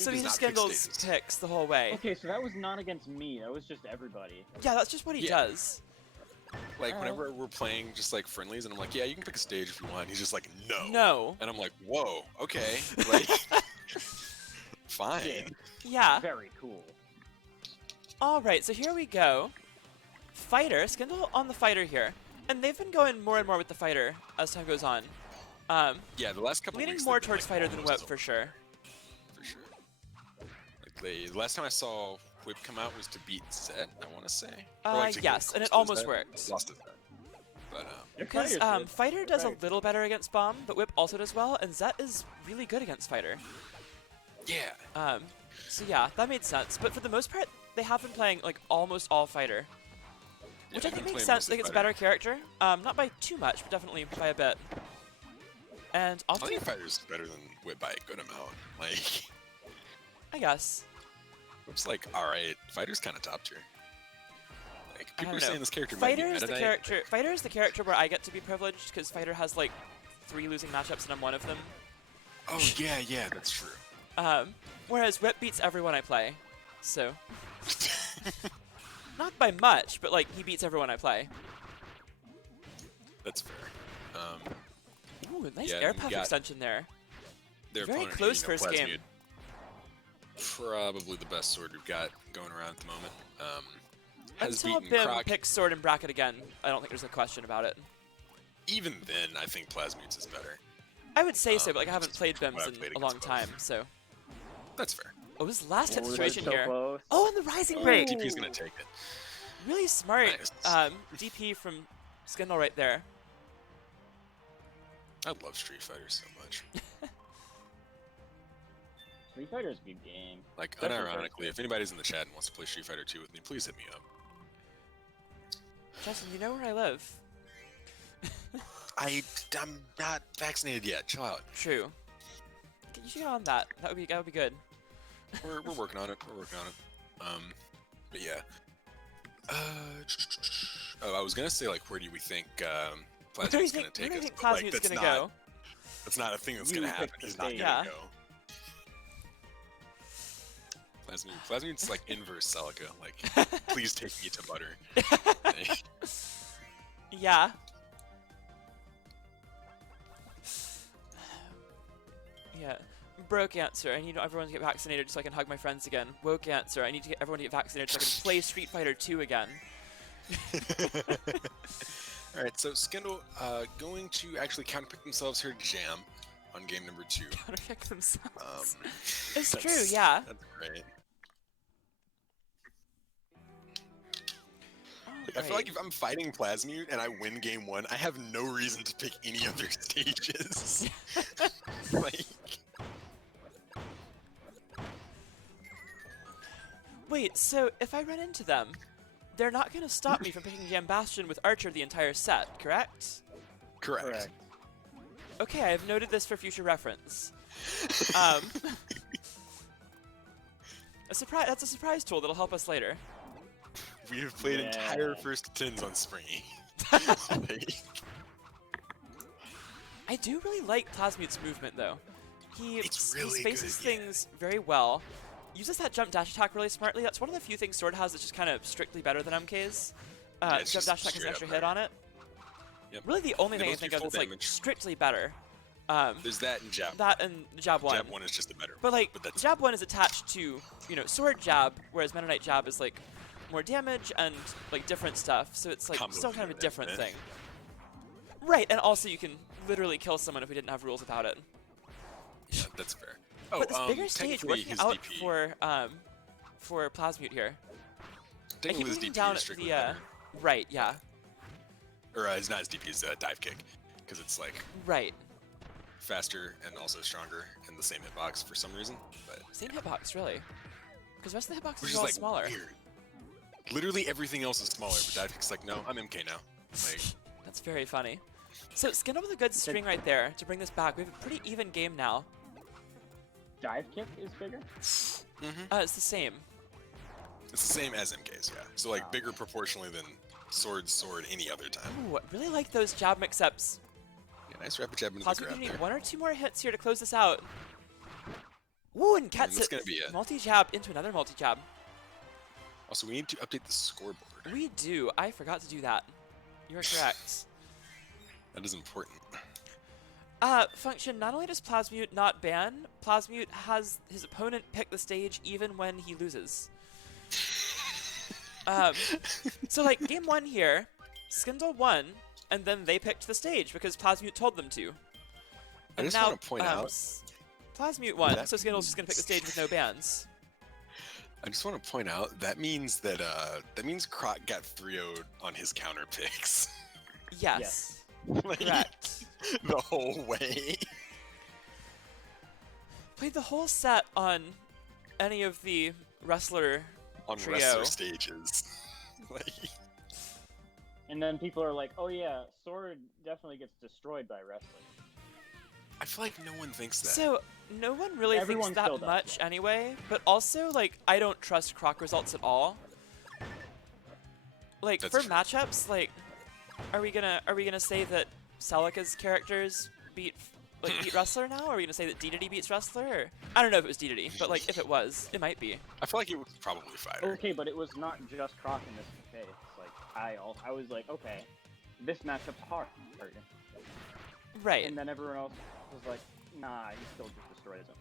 So he does just not pick Skindle's stages. picks the whole way. Okay, so that was not against me. That was just everybody. Yeah, that's just what he Yeah. does. Like, Alright. whenever we're playing just, like, friendlies, and I'm like, yeah, you can pick a stage if you want. He's just like, no. No. And I'm like, whoa, okay. Like, fine. Yeah. Very cool. Alright, so here we go. Fighter, Skindle on the fighter here. And they've been going more and more with the fighter as time goes on. Yeah, the last couple Leaning weeks, more they've been, towards like, fighter than almost whip for sure. For sure. Like, the last time I saw Whip come out was to beat Zed, I want to say. Or, like, to Yes, get and it close to almost Zed. worked. Lost to Zed. But, Because Fighter does a little better against Bomb, but Whip also does well, and Zet is really good against Fighter. yeah. So yeah, that made sense. But for the most part, they have been playing like almost all Fighter. Which I think makes sense. I think it's a better character. Not by too much, but definitely by a bit. And I also, think Fighter's better than Whip by a good amount. Like, I guess. Whip's like, alright, Fighter's kind of top tier. Like, I people don't are know. saying this character Fighter might is be the meta character. Fighter is the character where I get to be privileged because Fighter has like 3 losing matchups and I'm one of them. Oh, yeah, that's true. Whereas Whip beats everyone I play, so not by much, but like he beats everyone I play. That's fair. Ooh, nice Yeah, air you puff got extension there. Their Very opponent, close first Plasmute, game. Probably the best sword we've got going around at the moment. Has Until beaten Bim Croc. picks sword and bracket again, I don't think there's a question about it. Even then, I think Plasmute's is better. I would say so, but like I haven't just played what Bims I've played in a long against time, both. so. That's fair. Oh, this last hit Ooh, situation that's so here. close. Oh, and the rising break. DP's gonna take it. Really smart Nice. DP from Skindle right there. I love Street Fighter so much. Street Fighter's a good game. Like, Definitely unironically, if anybody's in the chat and wants to play Street Fighter 2 with me, please hit me up. Justin, you know where I live. I'm not vaccinated yet. Chill out. True. You should get on that. That would be good. We're working on it. We're working on it. But yeah. Oh, I was gonna say, like, where do we think Where do you Plasmute's gonna think, take where do you us? think But, like, Plasmute's that's gonna go? That's not a thing that's You gonna pick happen. the He's not stage. gonna Yeah. go. Plasmute's like inverse Celica. Like, please take me to butter. Yeah. Yeah. Broke answer. I need everyone to get vaccinated so I can hug my friends again. Woke answer. I need to get everyone to get vaccinated so I can play Street Fighter 2 again. Alright, so Skindle going to actually counterpick themselves here to Jam on game number 2. Counterpick themselves. It's That's- true, yeah. That's great. Alright. I feel like if I'm fighting Plasmute and I win game 1, I have no reason to pick any other stages. Like, Wait, so if I run into them, they're not going to stop me from picking Gambastion with Archer the entire set, correct? correct. Okay, I've noted this for future reference. That's a surprise tool that'll help us later. We have played Yeah. entire first 10s on Springy. Like, I do really like Plasmute's movement, though. He really spaces good, yeah. things very well. Uses that jump dash attack really smartly. That's one of the few things Sword has that's just kind of strictly better than MK's. it's Jump just dash attack has an straight up extra hit better. on it. Yep. Really, the only They thing I both do think of full that's like damage. strictly better. There's that and Jab. That and Jab 1. Jab 1 is just the better. But like, that's Jab 1 is attached to, Sword Jab, whereas Meta Knight Jab is like more damage and like different stuff, so it's like Combo still kind of a unit, different man. thing. Right, and also you can literally kill someone if we didn't have rules without it. Yeah, that's fair. Oh, But this bigger stage technically working his out DP, for Plasmute here. I technically keep his looking DP down is at strictly the better. right, yeah, Or it's not his DP, his dive kick. Because it's like right. faster and also stronger in the same hitbox for some reason. But Same hitbox, really, because the rest of the hitbox which is is all like smaller. weird. Literally everything else is smaller, but dive kick's like, no, I'm MK now. Like, That's very funny. So Skindle with a good string right there to bring this back. We have a pretty even game now. Dive kick is bigger? It's the same. it's the same as MK's, yeah. So like bigger proportionally than sword any other time. Ooh, I really like those jab mix-ups. Yeah, nice rapid jab into the Plasmute, grab you need there. 1 or 2 more hits here to close this out. Ooh, and that's gets gonna it be it. multi-jab into another multi-jab. Also, we need to update the scoreboard. We do. I forgot to do that. You are correct. That is important. Function, not only does Plasmute not ban, Plasmute has his opponent pick the stage even when he loses. So like game 1 here, Skindle won, and then they picked the stage because Plasmute told them to. I And just now, want to point out Plasmute won, that so Skindle's just gonna pick the stage with no bans. I just want to point out that means that Croc got 3-0'd on his counter picks. Yes. Like, Correct. the whole way. Played the whole set on any of the wrestler On trio. wrestler stages. Like, And then people are like, oh yeah, Sword definitely gets destroyed by wrestling. I feel like no one thinks that. So no one really Everyone thinks still that does, much yeah. anyway, but also like I don't trust Croc results at all. Like That's for true. matchups, like are we gonna say that Celica's characters beat wrestler now? Or are we gonna say that Dedede beats wrestler? Or, I don't know if it was Dedede, but like if it was, it might be. I feel like it was probably Fighter. Okay, but it was not just Croc in this case. Like I was like, okay, this matchup's hard. Right. And then everyone else was like, nah, he still just destroys him.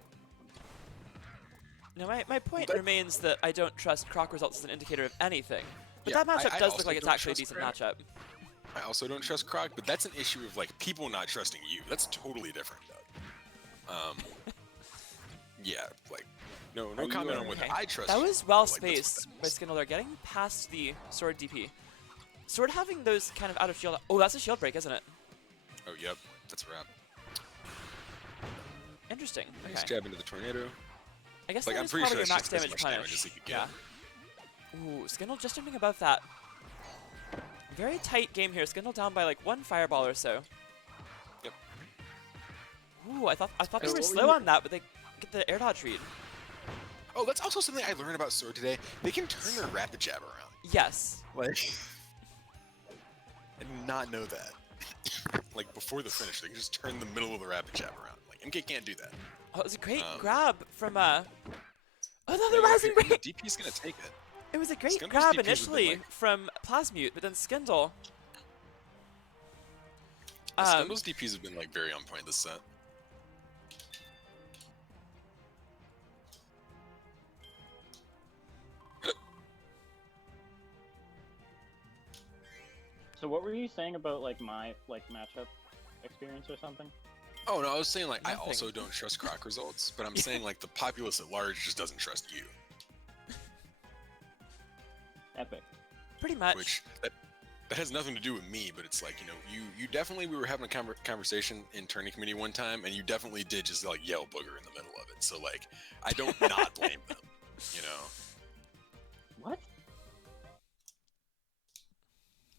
No, my point But- remains that I don't trust Croc results as an indicator of anything. But Yeah, that matchup I does also look like it's don't actually a trust decent Croc. matchup. I also don't trust Croc, but that's an issue of like people not trusting you. That's totally different, though. Yeah, like no Are you, comment on whether Okay. I trust. That you, was well but, like, that's spaced what by that Skindle there, getting past the Sword DP. Sword having those kind of out of shield. Oh, that's a shield break, isn't it? is. Oh, yep, that's a wrap. Interesting. Nice Okay. jab into the tornado. I guess Like, that I'm is pretty probably sure your that's max just as damage much punish. damage as he could Yeah. Ooh, Skindle just jumping above that. Very tight game here. Skindle down by like 1 fireball or so. Yep. Ooh, I thought they So were what were slow you- on that, but they get the air dodge read. Oh, that's also something I learned about Sword today. They can turn their rapid jab around. Yes. Like, I did not know that. Like before the finish, they can just turn the middle of the rapid jab around. Like MK can't do that. Oh, it was a great Um, grab from another No, rising here, break. DP's gonna take it. It was a great Skindle's grab DPs have been, initially like- from Plasmute, but then Skindle. Skindle's DPs have been like very on point this set. So what were you saying about like my matchup experience or something? Oh no, I was saying like I Nothing. also don't trust Croc results, but I'm saying like the populace at large just doesn't trust you, Epic. Pretty much. which that has nothing to do with me, but it's like you definitely we were having a conversation in tourney committee one time, and you definitely did just like yell booger in the middle of it. So like I don't not blame them, you know. What?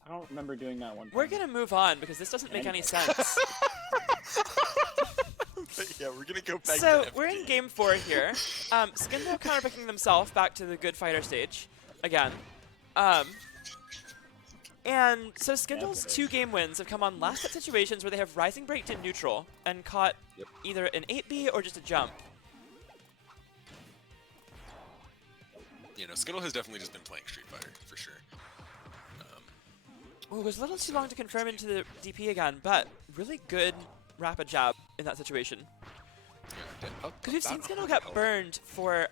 I don't remember doing that one. We're time. gonna move on because this doesn't make any Anyway. sense. Yeah, we're gonna go back. So to we're in FD. game 4 here. Skindle counterpicking themselves back to the good fighter stage again. And so Skindle's 2 game wins have come on last set situations where they have rising break to neutral and caught Yep. either an 8B or just a jump. You know, Skindle has definitely just been playing Street Fighter for sure. Ooh, it was a little too long to confirm into the DP again, but really good rapid jab in that situation. Because we've seen Skindle get burned for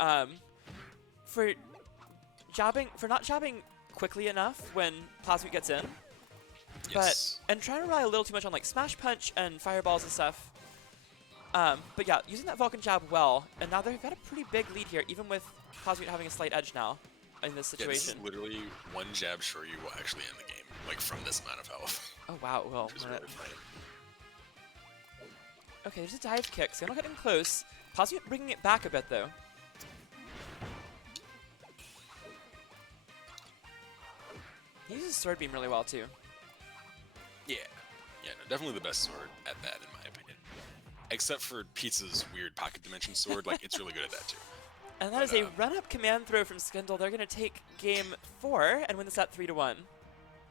not jabbing quickly enough when Plasmute gets in, Yes. and trying to rely a little too much on like smash punch and fireballs and stuff. But yeah, using that Vulcan jab well, and now they've got a pretty big lead here, even with Plasmute having a slight edge now in this Yeah, this is situation. literally one jab sure you will actually end the game, like from this amount of health. Oh wow, well, Which is really funny. okay, there's a dive kick. Skindle getting close. Plasmute bringing it back a bit though. He uses Sword Beam really well too. Yeah, no, definitely the best sword at that in my opinion. Except for Pizza's weird pocket dimension sword, like it's really good at that too. And that is But, a run-up command throw from Skindle. They're going to take game 4 and win the set 3-1.